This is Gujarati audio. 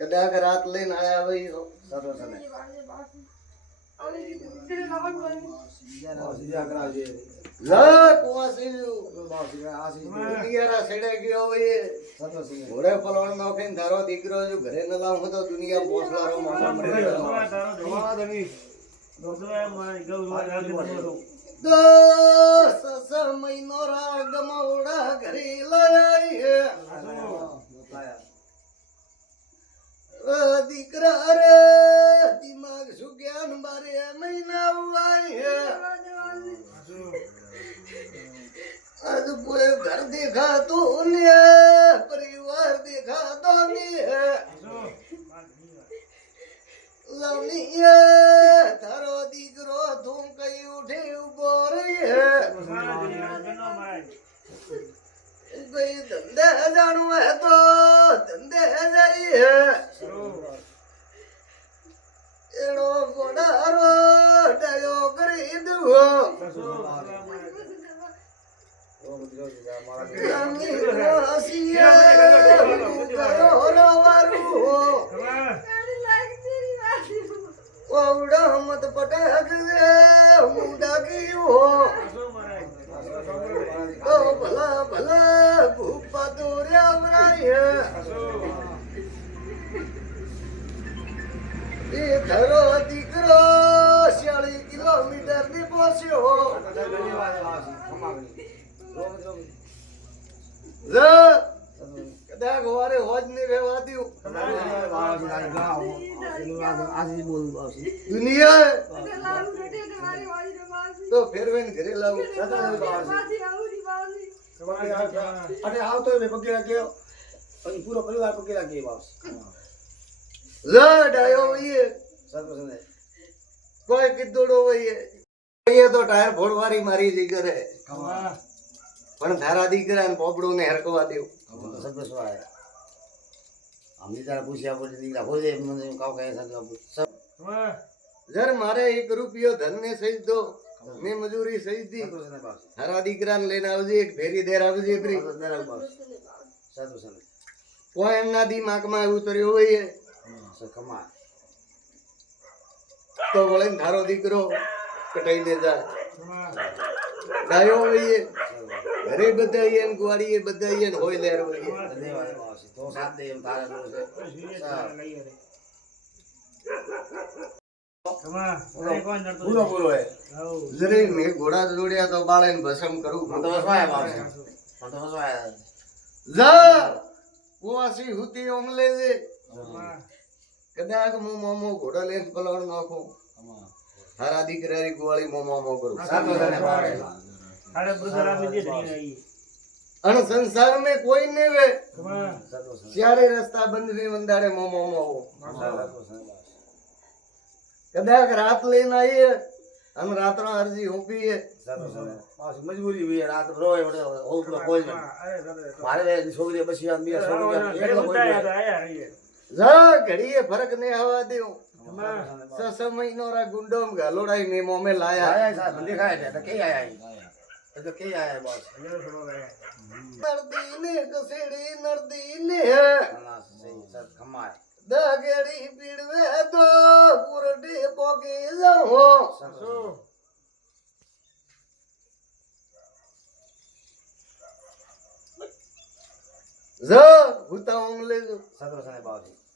કદાચ રાત લઈને આયા ભાઈ સાતો સને લા કુવાસી દુનિયા સેડે ગયો ભાઈ ઘોડે પલવણ નોખીને ધારો દીકરો જો ઘરે ન લાવું તો દુનિયા પોસલારો માણસ મળી ગયો દસ મહિનો રાગ મોડા ઘરે લાયા દીકરા રે દિમાગ શું જ્ઞાન બારે મહિના વાય आज पूरे घर देखा तो उन्हें परिवार देखा तो लवनी थारो दीकरो तुम कहीं उठे उबो रही है कहीं धंधे जानु है तो धंधे जाई है एड़ो गोडारो डायो खरीद हो मत पटक मुंडा की हो तो भला भला भूपा दूरिया बनाई है ये धरो दीकरो 40 किलोमीटर ने पहुंच्यो કદાચ વારે હોજ ને રહેવા દઉં દુનિયા તો ફેરવેન ઘરે લાવું અરે આવતો મે પગેલા ગયો પછી પૂરો પરિવાર પગેલા ગયો બાસ ડાયો વઈએ સાતો સને કોઈ કીધોડો વઈએ અહીંયા તો ટાયર ફોડવારી મારી જઈ કરે પણ ધારા દીકરા ને પોપડો ને હરકવા દેવું સદસ વાય અમી તારા પૂછ્યા પછી દીકરા હોજે મને કાવ કહે સદ જર મારે 1 રૂપિયો ધન ને સહી દો ને મજૂરી સહી દી ધારા દીકરા ને લઈને આવજે એક ફેરી દેર આવજે ફરી સાતો સને કોઈ એમના દિમાગ માં ઉતર્યો હોય કમા તો વળે ધારો દીકરો કટાઈ દે જા ડાયો હોય ઘરે બધાઈએ ને ગુવાડીએ બધાઈએ ને હોય લેર હોય તો સાથ દે એમ તારે પૂરો પૂરો હે જરે મે ઘોડા જોડ્યા તો બાળે ને ભસમ કરું તો વસવાય બાવશે તો વસવાય જા કુવાસી હુતી ઓમલે જે કદાચ હું મોમો ઘોડા લઈને પલવડ નાખું હારા દીકરાની ગુવાળી મોમો કરું સાતો સને બાવશે અને સંસાર में कोई नहीं वे सारे रास्ता बंद भी वंदारे मोमो कदाच रात लेना आई है हम रात्रा अर्जी होपी है मजबूरी भी है रात रोए ओपलो कोई मारे छोकरी बसी आ मिया छोकरी एकलो कोई जा घड़ी है फर्क नहीं हवा देऊ सस महीनो रा गुंडो में घलोड़ाई में मों में लाया आया साहब दिखाया था के आया तो के आया बॉस नर्दी ने कसेड़ी नर्दी ने है सर कमाए दागेड़ी पीड़वे तो पुरडी पोके जाओ जा हुता उंगले जो सदर सने बाजी